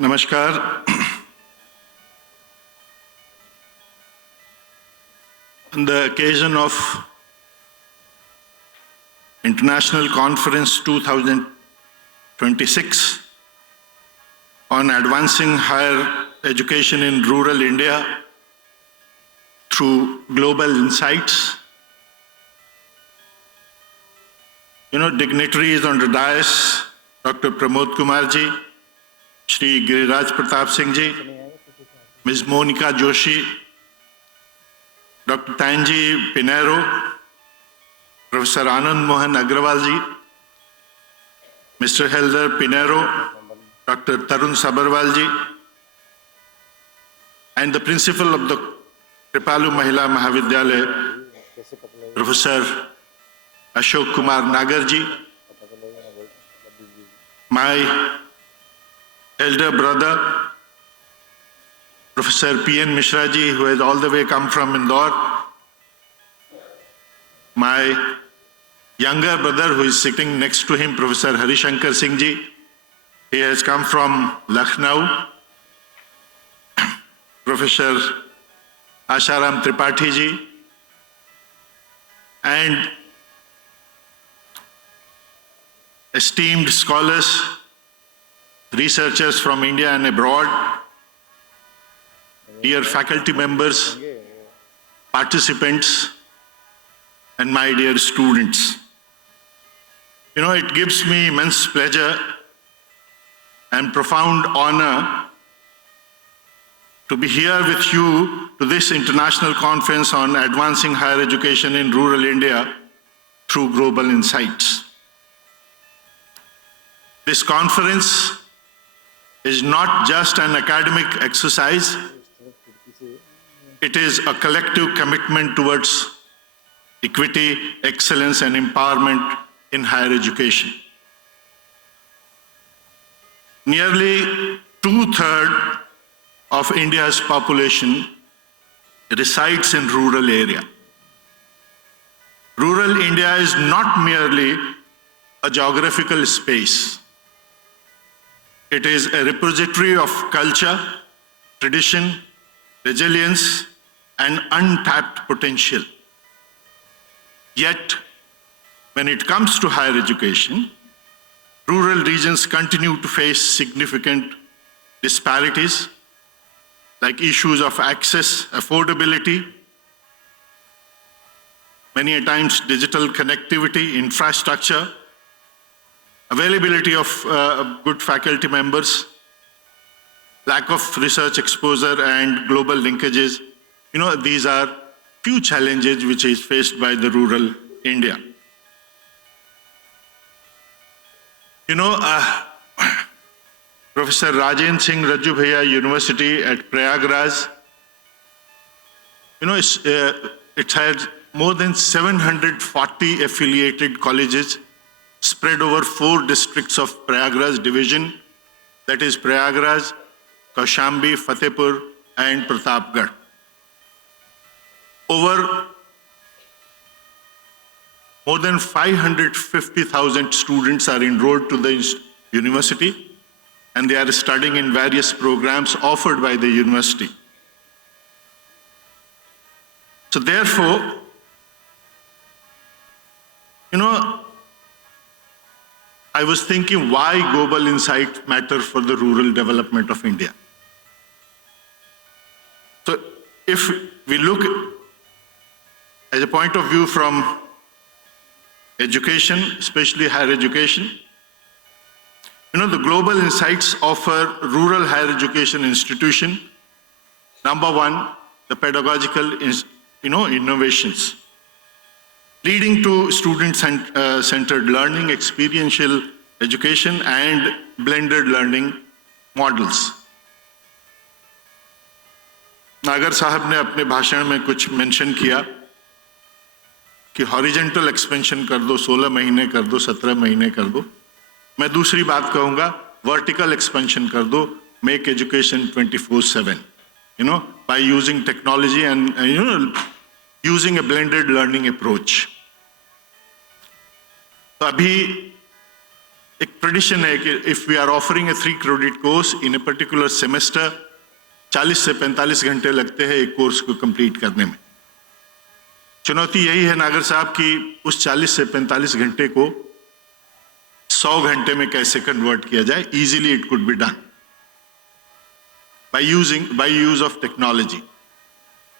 Namaskar. On the occasion of International Conference 2026 on advancing higher education in rural India through global insights, dignitaries on the dais, Dr. Pramod Kumar ji, Shri Giriraj Pratap Singh ji, Ms. Monica Joshi, Dr. Tanji Pinero, Professor Anand Mohan Agrawal ji, Mr. Helder Pinero, Dr. Tarun Sabarwal ji, and the principal of the Kripalu Mahila Mahavidyalaya, Professor Ashok Kumar Nagar ji, my elder brother, Professor P.N. Mishra ji, who has all the way come from Indore, my younger brother who is sitting next to him, Professor Harishankar Singh ji, he has come from Lucknow, Professor Asharam Tripathi ji, and esteemed scholars, researchers from India and abroad, dear faculty members, participants, and my dear students. It gives me immense pleasure and profound honor to be here with you to this international conference on advancing higher education in rural India through global insights. This conference is not just an academic exercise, it is a collective commitment towards equity, excellence, and empowerment in higher education. Nearly 2/3 of India's population resides in rural area. Rural India is not merely a geographical space. It is a repository of culture, tradition, resilience, and untapped potential. Yet, when it comes to higher education, rural regions continue to face significant disparities, like issues of access, affordability, many a times digital connectivity, infrastructure, availability of good faculty members, lack of research exposure, and global linkages. These are few challenges which is faced by the rural India. Professor Rajendra Singh Rajju Bhaiya University at Prayagraj, it has more than 740 affiliated colleges spread over 4 districts of Prayagraj division, that is Prayagraj, Kaushambi, Fatehpur, and Pratapgarh. Over more than 550,000 students are enrolled to the university, and they are studying in various programs offered by the university. So therefore, I was thinking why global insight matter for the rural development of India. So if we look as a point of view from education, especially higher education, the global insights offer rural higher education institution. Number one, the pedagogical innovations, leading to student-centered learning, experiential education, and blended learning models. नागर साहब ने अपने भाषण में कुछ मेंशन किया कि horizontal expansion कर दो, 16 महीने कर दो, 17 महीने कर दो. मैं दूसरी बात कहूंगा, वर्टिकल एक्सपेंशन कर दो, make education 24/7, by using technology and using a blended learning approach. तो अभी एक ट्रेडिशन है कि if we are offering a 3 credit course in a particular semester, 40 से 45 घंटे लगते हैं एक कोर्स को कंप्लीट करने में। चुनौती यही है नागर साहब कि उस 40 से 45 घंटे को 100 घंटे में कैसे कन्वर्ट किया जाए। Easily it could be done by use of technology.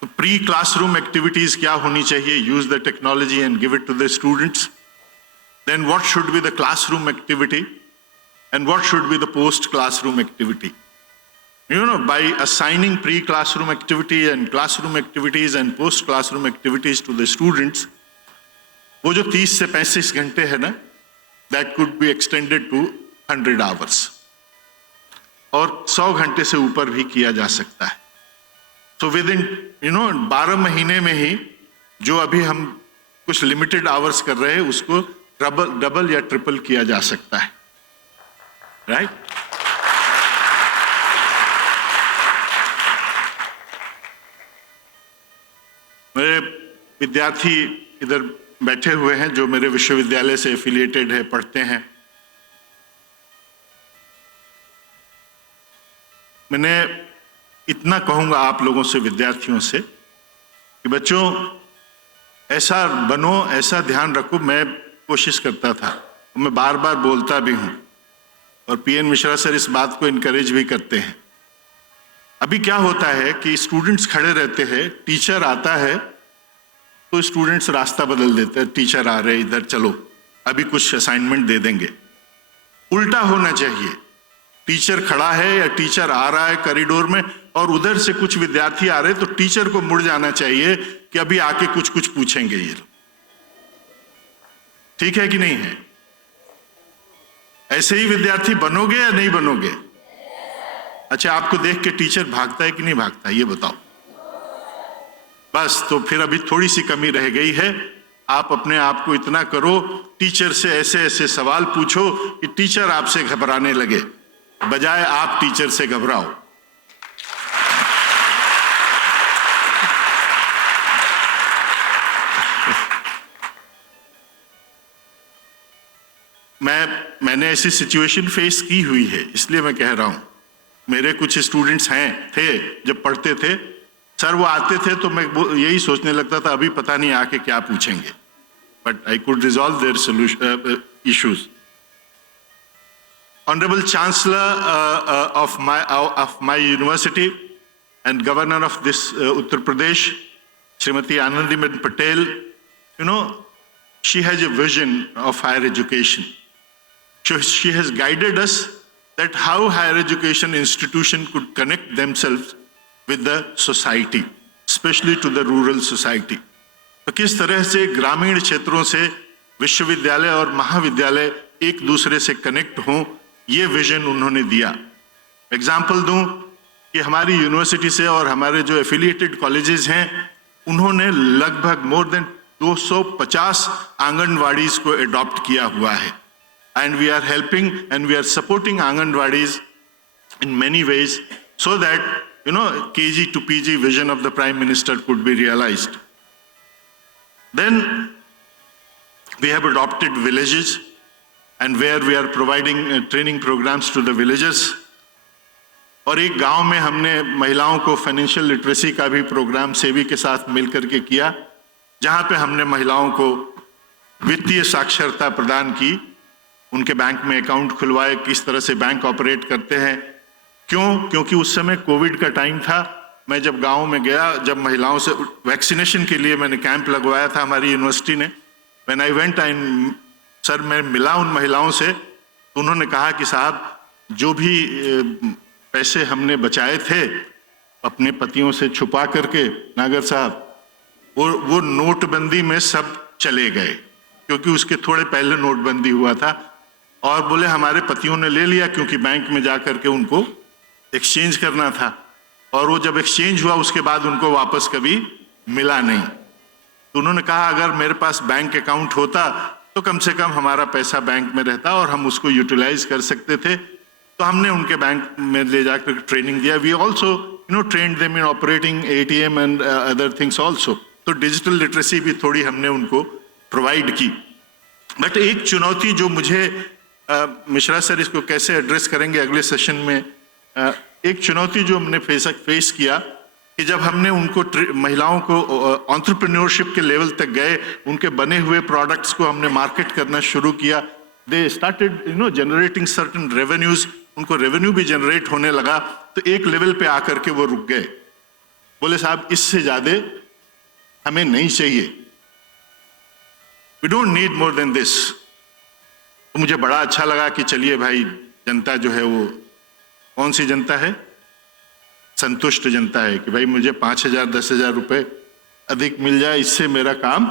तो प्री क्लासरूम एक्टिविटीज क्या होनी चाहिए? Use the technology and give it to the students. Then what should be the classroom activity and what should be the post-classroom activity? You know, by assigning pre-classroom activity and classroom activities and post-classroom activities to the students, वो जो 30 से 35 घंटे है ना, that could be extended to 100 hours. और 100 घंटे से ऊपर भी किया जा सकता है। So within, 12 महीने में ही जो अभी हम कुछ लिमिटेड आवर्स कर रहे हैं उसको डबल या ट्रिपल किया जा सकता है, राइट? मेरे विद्यार्थी इधर बैठे हुए हैं जो मेरे विश्वविद्यालय से एफिलिएटेड है, पढ़ते हैं। मैंने इतना कहूंगा आप लोगों से, विद्यार्थियों से, कि बच्चों ऐसा बनो, ऐसा ध्यान रखो। मैं कोशिश करता था, मैं बार बार बोलता भी हूं, और पीएन मिश्रा सर इस बात को इनकरेज भी करते हैं। अभी क्या होता है कि स्टूडेंट्स खड़े रहते हैं, टीचर आता है तो स्टूडेंट्स रास्ता बदल देते हैं, टीचर आ रहे इधर, चलो अभी कुछ असाइनमेंट दे देंगे। उल्टा होना चाहिए, टीचर खड़ा है या टीचर आ रहा है कॉरिडोर में और उधर से कुछ विद्यार्थी आ रहे, तो टीचर को मुड़ जाना चाहिए कि अभी आके कुछ कुछ पूछेंगे ये लोग। ठीक है कि नहीं है? ऐसे ही विद्यार्थी बनोगे या नहीं बनोगे? अच्छा, आपको देख के टीचर भागता है कि नहीं भागता, ये बताओ। बस, तो फिर अभी थोड़ी सी कमी रह गई है। आप अपने आप को इतना करो, टीचर से ऐसे ऐसे सवाल पूछो कि टीचर आपसे घबराने लगे, बजाय आप टीचर से घबराओ। मैंने ऐसी सिचुएशन फेस की हुई है, इसलिए मैं कह रहा हूं। मेरे कुछ स्टूडेंट्स थे जब पढ़ते थे, सर वो आते थे तो मैं यही सोचने लगता था अभी पता नहीं आके क्या पूछेंगे, but I could resolve their solution issues. Honourable chancellor of my university and governor of this Uttar प्रदेश, श्रीमती आनंदीबेन Patel, she has a vision of higher education. She has guided us that how higher education institution could connect themselves with the society, especially to the rural society. तो किस तरह से ग्रामीण क्षेत्रों से विश्वविद्यालय और महाविद्यालय एक दूसरे से कनेक्ट हों, ये विजन उन्होंने दिया। एग्जाम्पल दूं कि हमारी यूनिवर्सिटी से और हमारे जो एफिलिएटेड कॉलेजेस हैं, उन्होंने लगभग मोर देन 250 आंगनवाड़ीज को अडॉप्ट किया हुआ है। And we are helping and we are supporting Anganwadis in many ways so that, KG to PG vision of the Prime Minister could be realized. Then we have adopted villages and where we are providing training programs to the villagers. और एक गांव में हमने महिलाओं को financial literacy का भी प्रोग्राम सेवी के साथ मिलकर के किया, जहां पे हमने महिलाओं को वित्तीय साक्षरता प्रदान की, उनके बैंक में अकाउंट खुलवाए, किस तरह से बैंक ऑपरेट करते हैं। क्योंकि उस समय कोविड का टाइम था। मैं जब गांव में गया, जब महिलाओं से वैक्सीनेशन के लिए मैंने कैंप लगवाया था हमारी यूनिवर्सिटी ने, व्हेन आई वेंट सर मैं मिला उन महिलाओं से, तो उन्होंने कहा कि साहब जो भी पैसे हमने बचाए थे अपने पतियों से छुपा करके, नागर साहब, वो नोटबंदी में सब चले गए, क्योंकि उसके थोड़े पहले नोटबंदी हुआ था। और बोले हमारे पतियों ने ले लिया क्योंकि बैंक में जाकर के उनको एक्सचेंज करना था, और वो जब एक्सचेंज हुआ उसके बाद उनको वापस कभी मिला नहीं। तो उन्होंने कहा अगर मेरे पास बैंक अकाउंट होता तो कम से कम हमारा पैसा बैंक में रहता और हम उसको यूटिलाइज कर सकते थे। तो हमने उनके बैंक में ले जाकर ट्रेनिंग दिया। We also trained them in operating ATM and other things also. तो डिजिटल लिटरेसी भी थोड़ी हमने उनको प्रोवाइड की। बट एक चुनौती जो मुझे मिश्रा सर इसको कैसे एड्रेस करेंगे अगले सेशन में। एक चुनौती जो हमने फेस किया कि जब हमने उनको महिलाओं को एंटरप्रेन्योरशिप के लेवल तक गए, उनके बने हुए प्रोडक्ट्स को हमने मार्केट करना शुरू किया, they started generating certain revenues, उनको रेवेन्यू भी जनरेट होने लगा, तो एक लेवल पे आकर के वो रुक गए, बोले साहब इससे ज्यादा हमें नहीं चाहिए, we don't need more than this. तो मुझे बड़ा अच्छा लगा कि चलिए भाई, जनता जो है वो कौन सी जनता है, संतुष्ट जनता है कि भाई मुझे 5,000 10,000 रुपए अधिक मिल जाए, इससे मेरा काम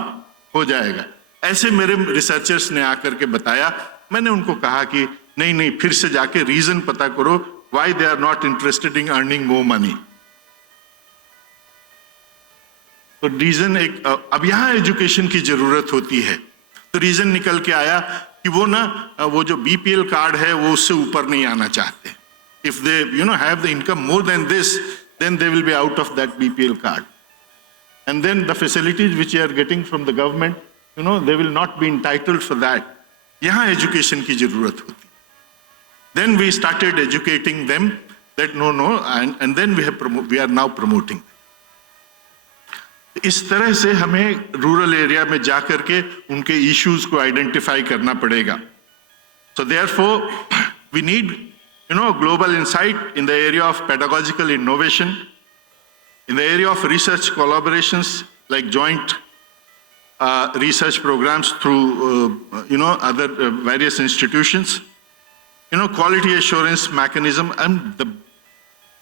हो जाएगा। ऐसे मेरे रिसर्चर्स ने आकर के बताया। मैंने उनको कहा कि नहीं नहीं, फिर से जाके रीजन पता करो why they are not interested in earning more money. तो रीजन एक, अब यहां एजुकेशन की जरूरत होती है। तो रीजन निकल के आया कि वो जो बीपीएल कार्ड है वो उससे ऊपर नहीं आना चाहते। If they have the income more than this, then they will be out of that BPL card, and then the facilities which you are getting from the government, they will not be entitled for that. यहाँ education की जरूरत होती। Then we started educating them that no, and then we are now promoting. इस तरह से हमें rural area में जाकर के उनके इश्यूज को आइडेंटिफाई करना पड़ेगा। So therefore we need global insight in the area of pedagogical innovation, in the area of research collaborations like joint research programs through other various institutions, quality assurance mechanism, and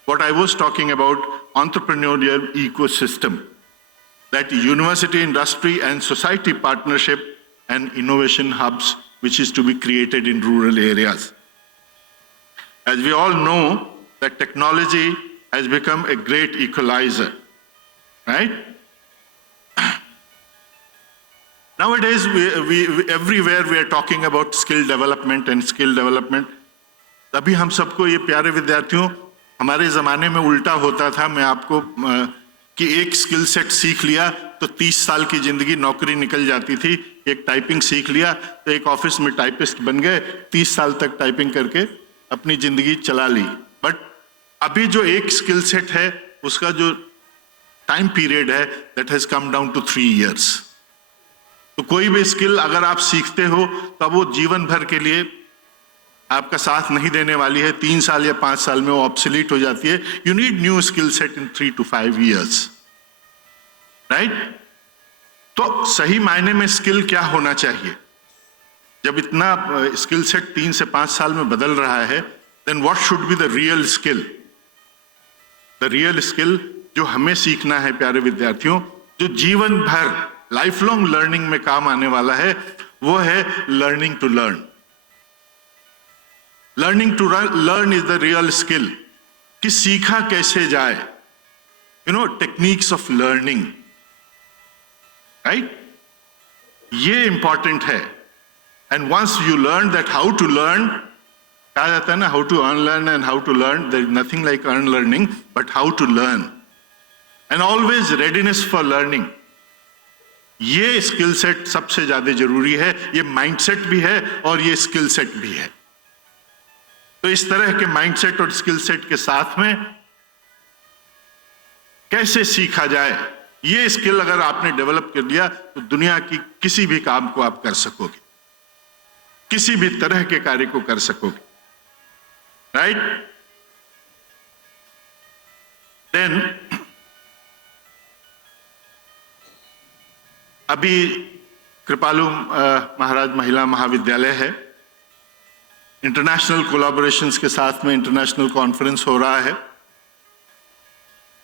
what I was talking about, entrepreneurial ecosystem, that university, industry and society partnership and innovation hubs which is to be created in rural areas. As we all know that technology has become a great equalizer, right? Nowadays, we everywhere we are talking about skill development and skill development. तभी हम सबको ये प्यारे विद्यार्थियों, हमारे ज़माने में उल्टा होता था। मैं आपको कि एक स्किल सेट सीख लिया तो 30 साल की ज़िंदगी नौकरी निकल जाती थी। एक टाइपिंग सीख लिया तो एक ऑफिस में टाइपिस्ट बन गए, 30 साल तक टाइपिंग करके अपनी जिंदगी चला ली। बट अभी जो एक स्किल सेट है उसका जो टाइम पीरियड है that has come down to 3 years। तो कोई भी स्किल अगर आप सीखते हो तो वो जीवन भर के लिए आपका साथ नहीं देने वाली है। 3 साल या 5 साल में वो ऑब्सोलीट हो जाती है। You need new skill set in 3 to 5 years, राइट? तो सही मायने में स्किल क्या होना चाहिए? जब इतना स्किल सेट 3 से 5 साल में बदल रहा है, then what should be the real skill? The real skill जो हमें सीखना है प्यारे विद्यार्थियों, जो जीवन भर लाइफ लॉन्ग लर्निंग में काम आने वाला है, वो है learning to learn. Learning to learn is the real skill, कि सीखा कैसे जाए, टेक्निक्स ऑफ लर्निंग, राइट? ये इंपॉर्टेंट है। And once you learn that how to learn, कहा जाता है ना, how to unlearn and how to learn, there is nothing like unlearning, but how to learn. And always readiness for learning. ये skill set सबसे ज्यादा जरूरी है। ये माइंडसेट भी है और ये स्किल सेट भी है। तो इस तरह के माइंडसेट और स्किल सेट के साथ में कैसे सीखा जाए, ये स्किल अगर आपने डेवलप कर लिया तो दुनिया की किसी भी काम को आप कर सकोगे, किसी भी तरह के कार्य को कर सकोगे, राइट? देन अभी कृपालु महाराज महिला महाविद्यालय है, इंटरनेशनल कोलैबोरेशंस के साथ में इंटरनेशनल कॉन्फ्रेंस हो रहा है।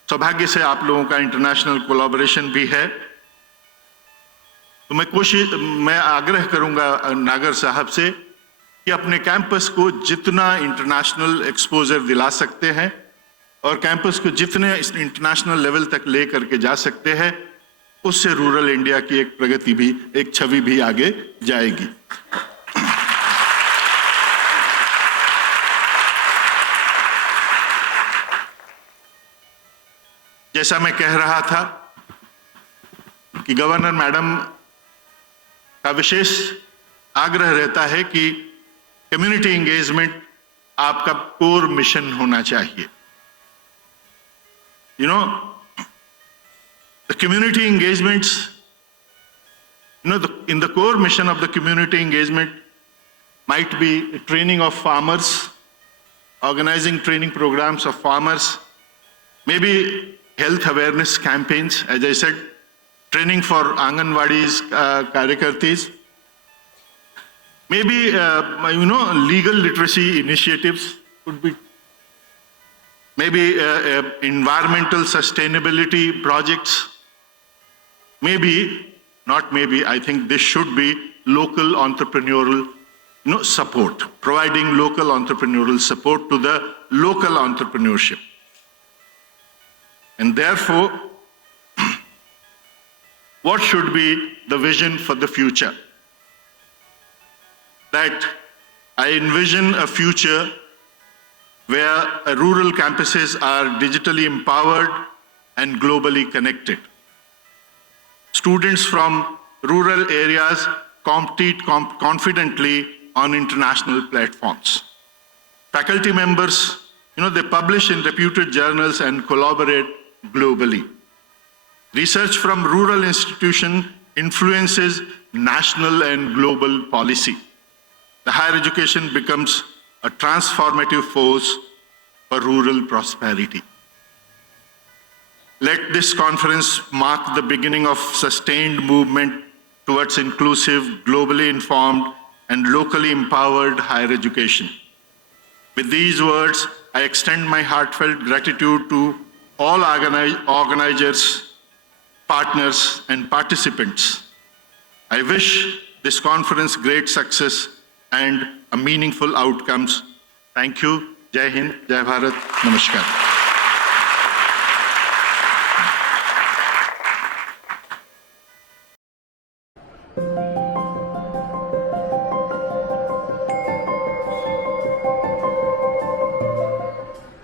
सौभाग्य से आप लोगों का इंटरनेशनल कोलैबोरेशन भी है। तो मैं आग्रह करूंगा नागर साहब से कि अपने कैंपस को जितना इंटरनेशनल एक्सपोजर दिला सकते हैं और कैंपस को जितने इंटरनेशनल लेवल तक ले करके जा सकते हैं, उससे रूरल इंडिया की एक प्रगति भी, एक छवि भी आगे जाएगी। जैसा मैं कह रहा था कि गवर्नर मैडम का विशेष आग्रह रहता है कि कम्युनिटी एंगेजमेंट आपका कोर मिशन होना चाहिए। You know, the community engagements, in the core mission of the community engagement might be training of farmers, organizing training programs of farmers, maybe health awareness campaigns, as I said, training for Anganwadis, Karyakartis, maybe, legal literacy initiatives could be, maybe environmental sustainability projects, maybe, not maybe, I think this should be local entrepreneurial support, providing local entrepreneurial support to the local entrepreneurship. And therefore, what should be the vision for the future? That I envision a future where rural campuses are digitally empowered and globally connected. Students from rural areas compete confidently on international platforms. Faculty members, they publish in reputed journals and collaborate globally. Research from rural institutions influences national and global policy. The higher education becomes a transformative force for rural prosperity. Let this conference mark the beginning of sustained movement towards inclusive, globally informed, and locally empowered higher education. With these words, I extend my heartfelt gratitude to all organizers, partners, and participants. I wish this conference great success and a meaningful outcomes. Thank you. Jai Hind, Jai Bharat, Namaskar.